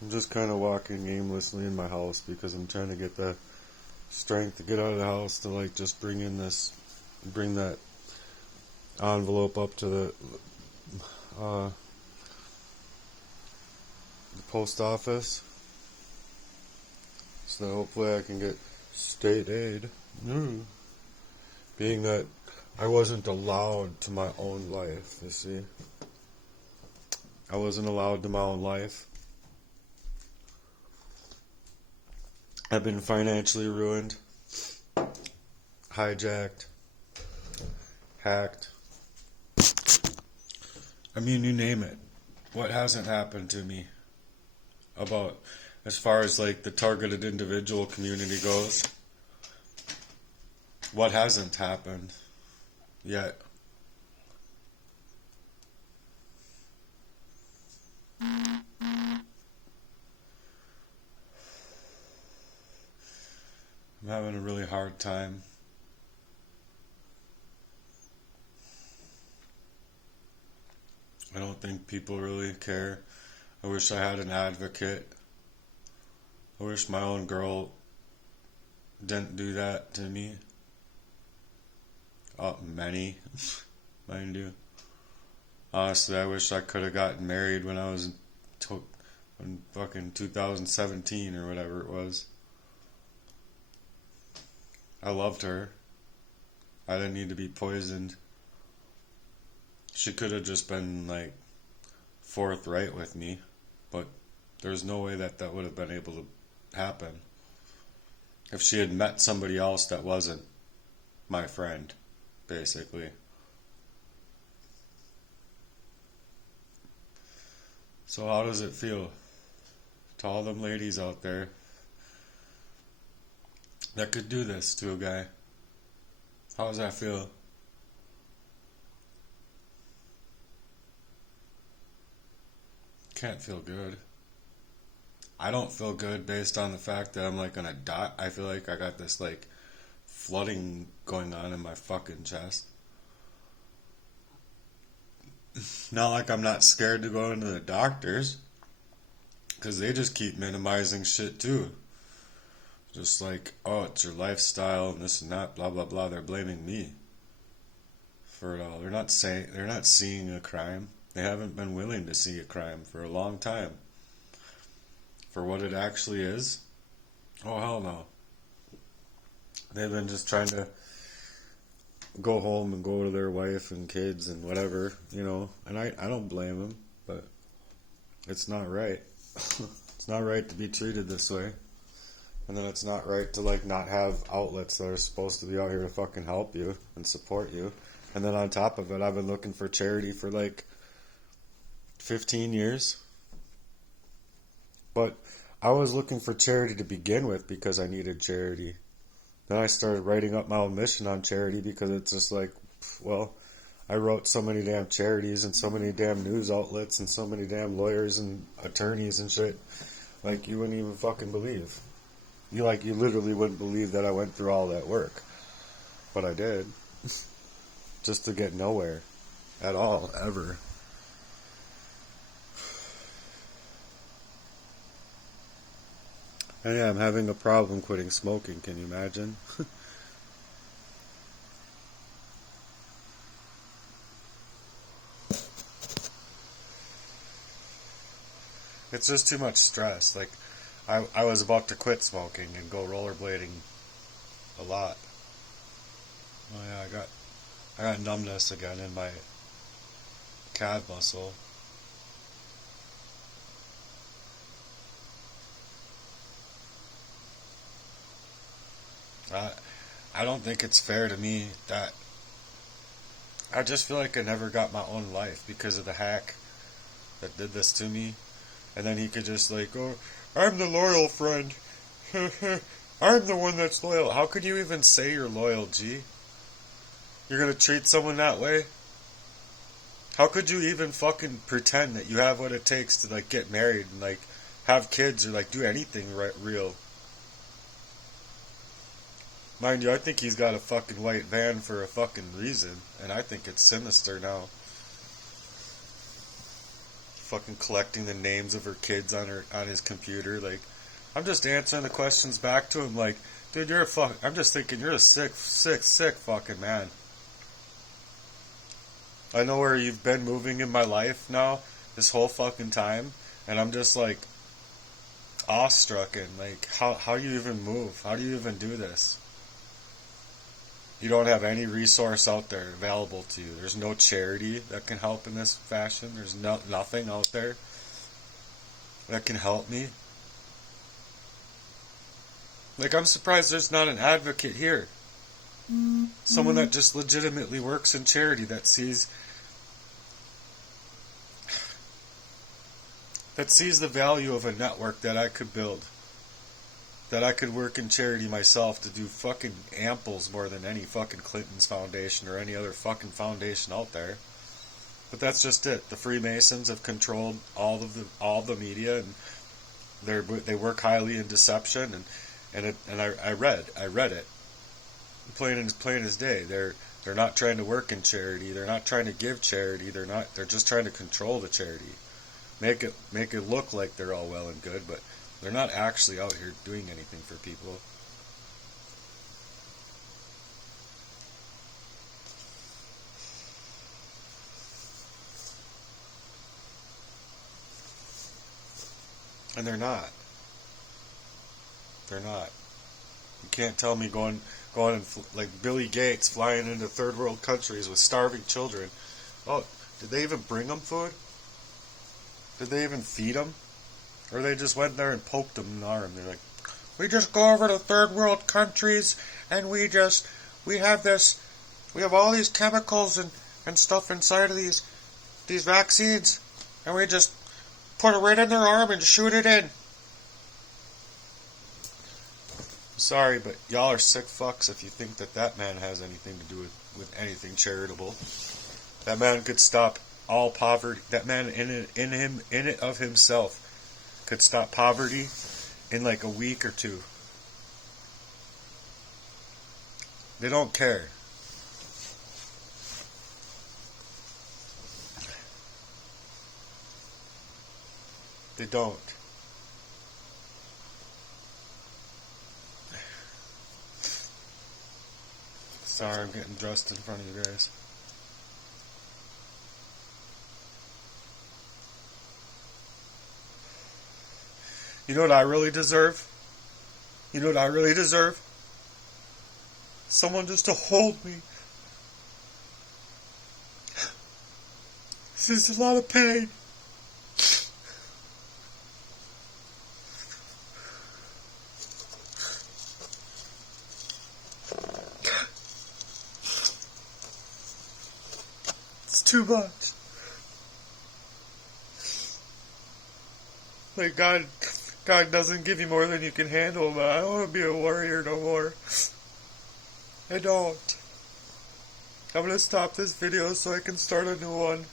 I'm just kind of walking aimlessly in my house because I'm trying to get the strength to get out of the house to like just bring that envelope up to uh, the post office so that hopefully I can get state aid. Being that I wasn't allowed to my own life, you see. I wasn't allowed to my own life. I've been financially ruined, hijacked, hacked. I mean, you name it. What hasn't happened to me about as far as like the targeted individual community goes? What hasn't happened yet? I'm having a really hard time. I don't think people really care. I wish I had an advocate. I wish my own girl didn't do that to me. Many, mind you. Honestly, I wish I could have gotten married when I was in fucking 2017 or whatever it was. I loved her. I didn't need to be poisoned. She could have just been like forthright with me, but there's no way that that would have been able to happen if she had met somebody else that wasn't my friend, basically. So how does it feel to all them ladies out there that could do this to a guy? How does that feel? Can't feel good. I don't feel good based on the fact that I'm like gonna die. I feel like I got this like flooding going on in my fucking chest. Not like I'm not scared to go into the doctors, because they just keep minimizing shit too. Just like, oh, it's your lifestyle and this and that, blah blah blah. They're blaming me for it all. They're not seeing a crime. They haven't been willing to see a crime for a long time. For what it actually is, oh hell no. They've been just trying to go home and go to their wife and kids and whatever, you know. And I don't blame them, but it's not right. It's not right to be treated this way. And then it's not right to like not have outlets that are supposed to be out here to fucking help you and support you. And then on top of it, I've been looking for charity for like 15 years. But I was looking for charity to begin with because I needed charity. Then I started writing up my own mission on charity because it's just like, well, I wrote so many damn charities and so many damn news outlets and so many damn lawyers and attorneys and shit. Like, you wouldn't even fucking believe. You literally wouldn't believe that I went through all that work. But I did. Just to get nowhere. At all. Ever. And yeah, I'm having a problem quitting smoking. Can you imagine? It's just too much stress. Like, I was about to quit smoking and go rollerblading a lot. Oh yeah, I got numbness again in my calf muscle. I I don't think it's fair to me that I just feel like I never got my own life because of the hack that did this to me. And then he could just like, oh, I'm the loyal friend. I'm the one that's loyal. How could you even say you're loyal, G? You're gonna treat someone that way? How could you even fucking pretend that you have what it takes to like get married and like have kids or like do anything real? Mind you, I think he's got a fucking white van for a fucking reason, and I think it's sinister now. fucking collecting the names of her kids on his computer. Like, I'm just answering the questions back to him. Like, dude, I'm just thinking you're a sick fucking man. I know where you've been moving in my life now this whole fucking time, and I'm just like awestruck and like how you even move? How do you even do this? You don't have any resource out there available to you. There's no charity that can help in this fashion. There's nothing out there that can help me. Like, I'm surprised there's not an advocate here. Someone that just legitimately works in charity, that sees the value of a network that I could build. That I could work in charity myself to do fucking amples more than any fucking Clinton's foundation or any other fucking foundation out there. But that's just it. The Freemasons have controlled all the media, and they work highly in deception, and I read it. Plain as day. They're not trying to work in charity. They're not trying to give charity. They're just trying to control the charity. Make it look like they're all well and good, but they're not actually out here doing anything for people. And they're not. They're not. You can't tell me going and like Billy Gates flying into third world countries with starving children. Oh, did they even bring them food? Did they even feed them? Or they just went there and poked them in the arm. They're like, we just go over to third world countries and we have all these chemicals and stuff inside of these vaccines, and we just put it right in their arm and shoot it in. Sorry, but y'all are sick fucks if you think that man has anything to do with anything charitable. That man could stop all poverty. That man in it of himself could stop poverty in like a week or two. They don't care. They don't. Sorry, I'm getting dressed in front of you guys. You know what I really deserve? You know what I really deserve? Someone just to hold me. This is a lot of pain. It's too much. Like, God doesn't give you more than you can handle, but I don't want to be a warrior no more. I don't. I'm going to stop this video so I can start a new one.